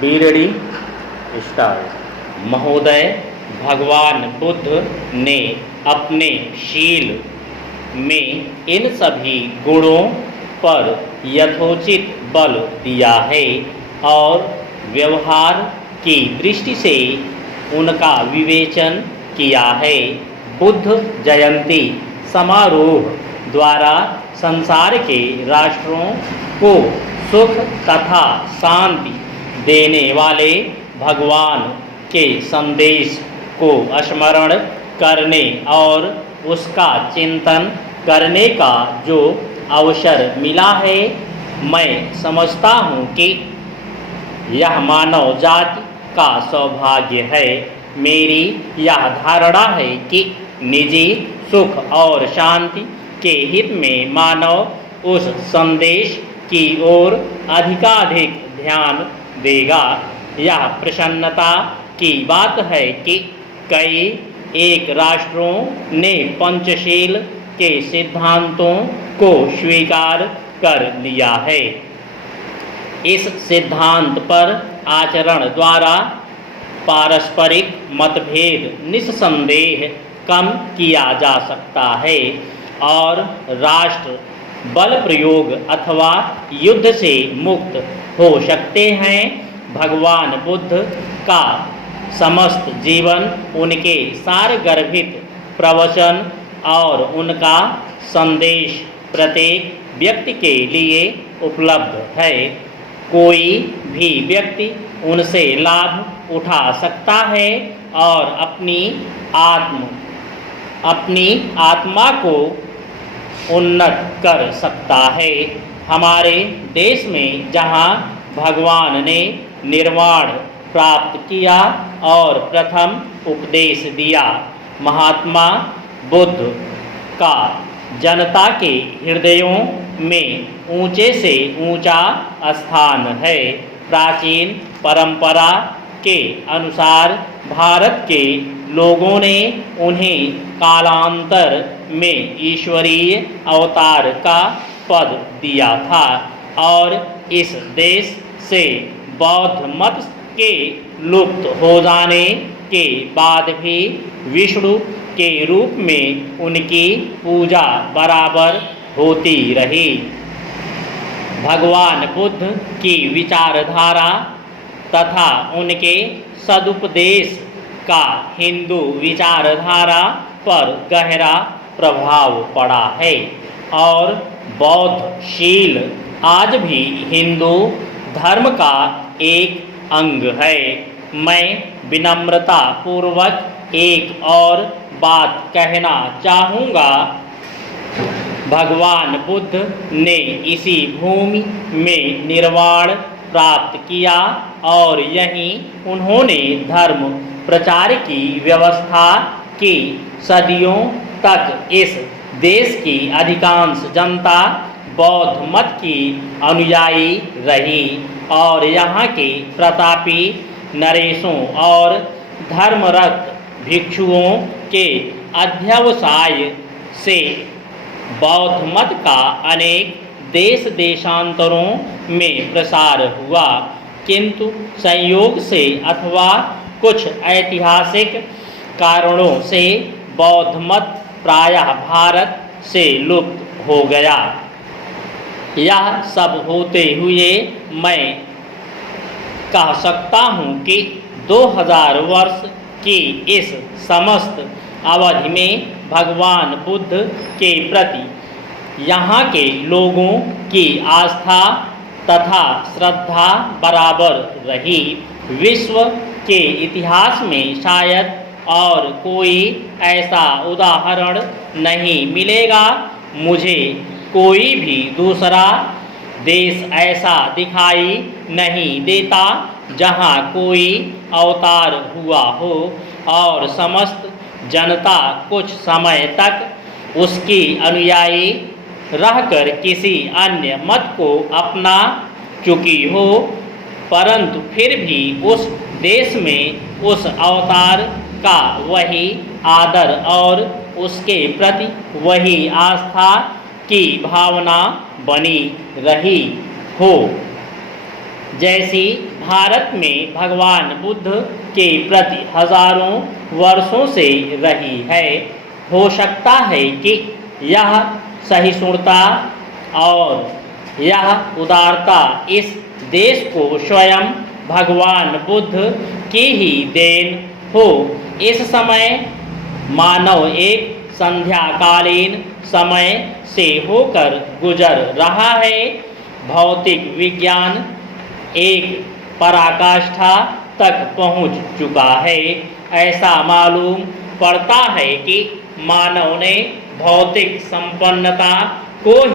बीरड़ी start. महोदय, भगवान बुद्ध ने अपने शील में इन सभी गुणों पर यथोचित बल दिया है और व्यवहार की दृष्टि से उनका विवेचन किया है। बुद्ध जयंती समारोह द्वारा संसार के राष्ट्रों को सुख तथा शांति देने वाले भगवान के संदेश को स्मरण करने और उसका चिंतन करने का जो अवसर मिला है, मैं समझता हूँ कि यह मानव जाति का सौभाग्य है। मेरी यह धारणा है कि निजी सुख और शांति के हित में मानव उस संदेश की ओर अधिकाधिक ध्यान देगा। यह प्रसन्नता की बात है कि कई एक राष्ट्रों ने पंचशील के सिद्धांतों को स्वीकार कर लिया है। इस सिद्धांत पर आचरण द्वारा पारस्परिक मतभेद निस्संदेह कम किया जा सकता है और राष्ट्र बल प्रयोग अथवा युद्ध से मुक्त हो सकते हैं। भगवान बुद्ध का समस्त जीवन उनके सारगर्भित प्रवचन और उनका संदेश प्रत्येक व्यक्ति के लिए उपलब्ध है। कोई भी व्यक्ति उनसे लाभ उठा सकता है और अपनी आत्मा को उन्नत कर सकता है। हमारे देश में जहाँ भगवान ने निर्वाण प्राप्त किया और प्रथम उपदेश दिया, महात्मा बुद्ध का जनता के हृदयों में ऊंचे से ऊंचा स्थान है। प्राचीन परंपरा के अनुसार भारत के लोगों ने उन्हें कालांतर में ईश्वरीय अवतार का पद दिया था और इस देश से बौद्ध मत के लुप्त हो जाने के बाद भी विष्णु के रूप में उनकी पूजा बराबर होती रही। भगवान बुद्ध की विचारधारा तथा उनके सदुपदेश का हिंदू विचारधारा पर गहरा प्रभाव पड़ा है और बौद्ध शील आज भी हिंदू धर्म का एक अंग है। मैं विनम्रता पूर्वक एक और बात कहना चाहूँगा। भगवान बुद्ध ने इसी भूमि में निर्वाण प्राप्त किया और यहीं उन्होंने धर्म प्रचार की व्यवस्था की। सदियों तक इस देश की अधिकांश जनता बौद्ध मत की अनुयायी रही और यहाँ के प्रतापी नरेशों और धर्मरत भिक्षुओं के अध्यवसाय से बौद्ध मत का अनेक देश देशांतरों में प्रसार हुआ, किंतु संयोग से अथवा कुछ ऐतिहासिक कारणों से बौद्ध मत प्रायः भारत से लुप्त हो गया। यह सब होते हुए मैं कह सकता हूँ कि 2000 वर्ष की इस समस्त अवधि में भगवान बुद्ध के प्रति यहाँ के लोगों की आस्था तथा श्रद्धा बराबर रही। विश्व के इतिहास में शायद और कोई ऐसा उदाहरण नहीं मिलेगा। मुझे कोई भी दूसरा देश ऐसा दिखाई नहीं देता जहाँ कोई अवतार हुआ हो और समस्त जनता कुछ समय तक उसकी अनुयायी रहकर किसी अन्य मत को अपना चुकी हो, परंतु फिर भी उस देश में उस अवतार का वही आदर और उसके प्रति वही आस्था की भावना बनी रही हो। जैसी भारत में भगवान बुद्ध के प्रति हजारों वर्षों से रही है। हो सकता है कि यह सहिष्णुता और यह उदारता इस देश को स्वयं भगवान बुद्ध की ही देन हो। इस समय मानव एक संध्याकालीन समय से होकर गुजर रहा है। भौतिक विज्ञान एक पराकाष्ठा तक पहुंच चुका है। ऐसा मालूम पड़ता है कि मानव ने भौतिक संपन्नता को